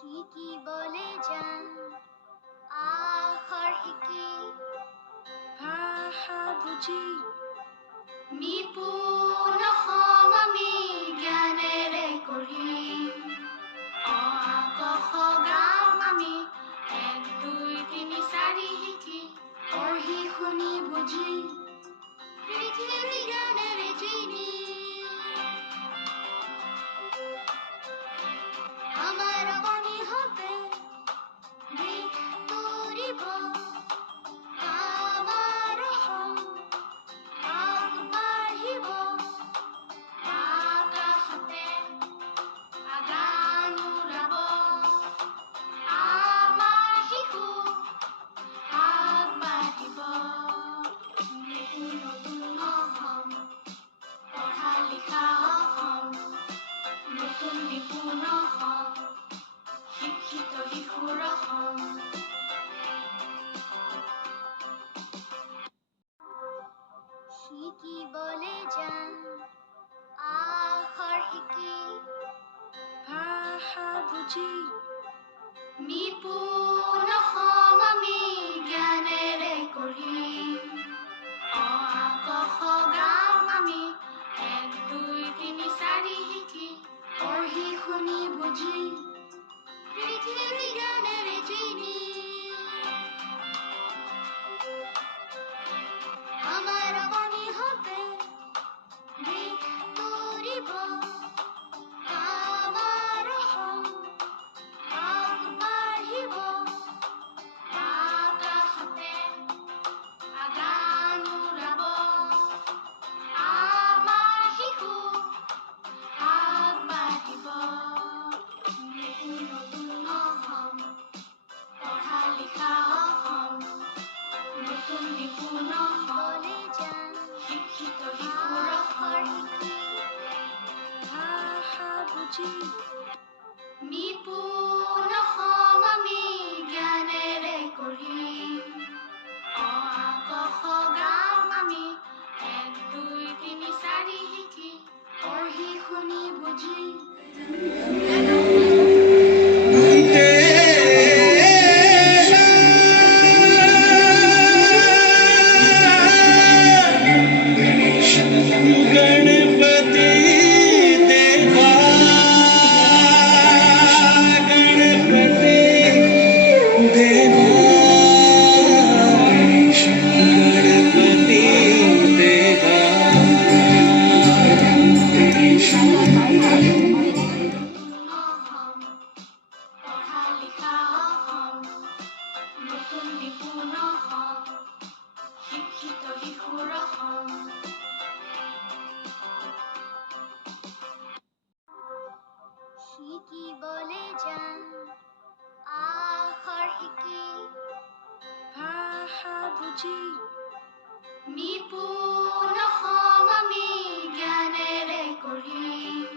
শিকিবলে যান আখৰ শিকি ভাষা বুজি নিপুণ হম আমি জ্ঞানেৰে কৰিম অ আ ক খ গাম আমি 1 2 3 4 শিকি পঢ়ি শুনি বুজি পৃথিৱী জ্ঞানেৰে চিনি আমাৰ অনিহতে দিশ তৰিব আমাৰ অসম আগবাঢ়িব আকাশতে আগান উৰাব আমাৰ শিশু আগবাঢ়িব নতুন অসম পঢ়া লিখা অসম নতুন নিপুণ অসম শিক্ষিত শিশুৰ অসম শিকিবলে যান আখৰ শিকি ভাষা বুজি নিপুণ হম আমি জ্ঞানেৰে কৰিম অ আ ক খ গাম আমি 1 2 3 4 শিকি পঢ়ি শুনি বুজি পৃথিৱী জ্ঞানেৰে চিনি আমাৰ অনিহতে দিশ তৰিব আমাৰ অসম আগবাঢ়িব আকাশতে আগান উৰাব আমাৰ শিশু আগবাঢ়িব নতুন অসম পঢ়া লিখা অসম নতুন নিপুণ হলে যান শিক্ষিত শিশুৰ অসম ভাষা বুজি নিপুণ হম আমি জ্ঞানেৰে কৰিম অ আ ক খ গাম আমি 1 2 3 4 শিকি পঢ়ি শুনি বুজি পঢ়া লিখা অসম নতুন নিপুণ অসম শিক্ষিত শিশুৰ অসম শিকিবলে যান আখৰ শিকি ভাষা বুজি নিপুণ হম আমি জ্ঞানেৰে কৰিম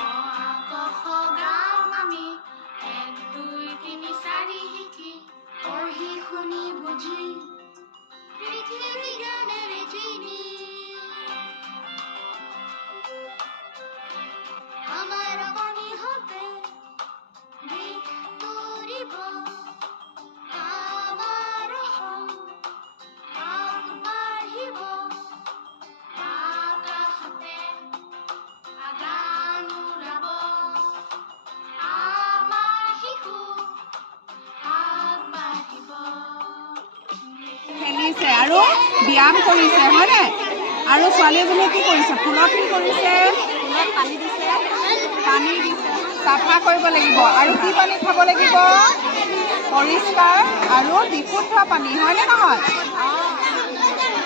অ আ ক খ গাম আমি 1 2 3 4 শিকি পঢ়ি শুনি বুজি পৃথিৱী জ্ঞানেৰে চিনি আমাৰ অনিহতে দিশ তৰিব আমাৰ অসম আগবাঢ়িব আকাশতে আগান উৰাব আমাৰ শিশু আগবাঢ়িব খেলিছে আৰু ব্যায়াম কৰিছে হয়নে আৰু ছোৱালীজনীয়ে কি কৰিছে ফুলত কি কৰিছে ফুলত পানী দিছে চাফা কৰিব লাগিব আৰু কি পানী খাব লাগিব পৰিষ্কাৰ আৰু বিশুদ্ধ পানী হয়নে নহয়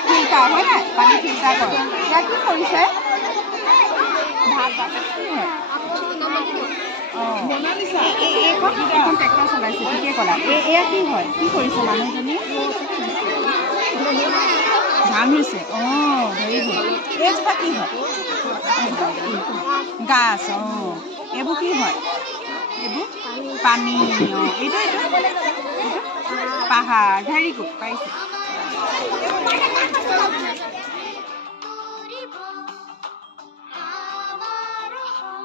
ফিল্টাৰ হয়নে পানী ফিল্টাৰ কৰে এতিয়া কি কৰিছে এইখন ট্ৰেক্টৰ চলাইছে ঠিকে ক'লা এয়া কি হয় কি কৰিছে মানুহজনী ধান হৈছে অঁ ভেৰি গুড এইজোপা কি হয় গাছ অঁ এইবোৰ কি হয় এইবোৰ পানী অঁ এইটো পাহাৰ ভেৰি গুড পাইছে তৰিব আমাৰ অসম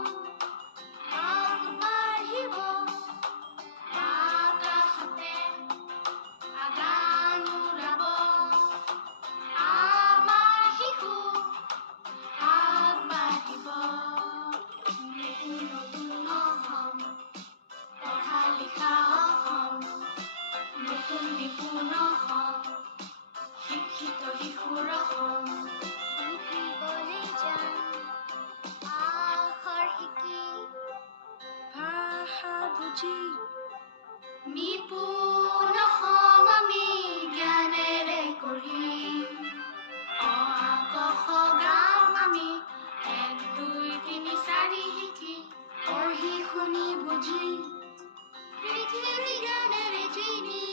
আগবাঢ়িব বুজি নিপুণ হম আমি জ্ঞানেৰে কৰিম অ আ ক খ গাম আমি 1 2 3 4 শিকি পঢ়ি শুনি বুজি পৃথিৱী জ্ঞানেৰে জিনি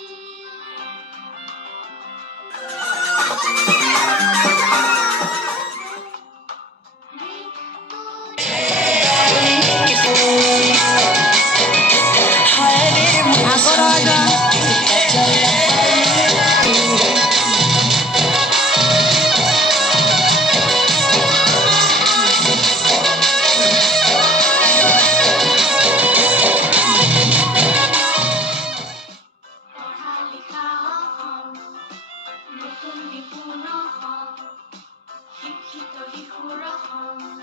পঢ়া লিখা অসম নতুন নিপুণ হম শিক্ষিত শিশুৰ অসম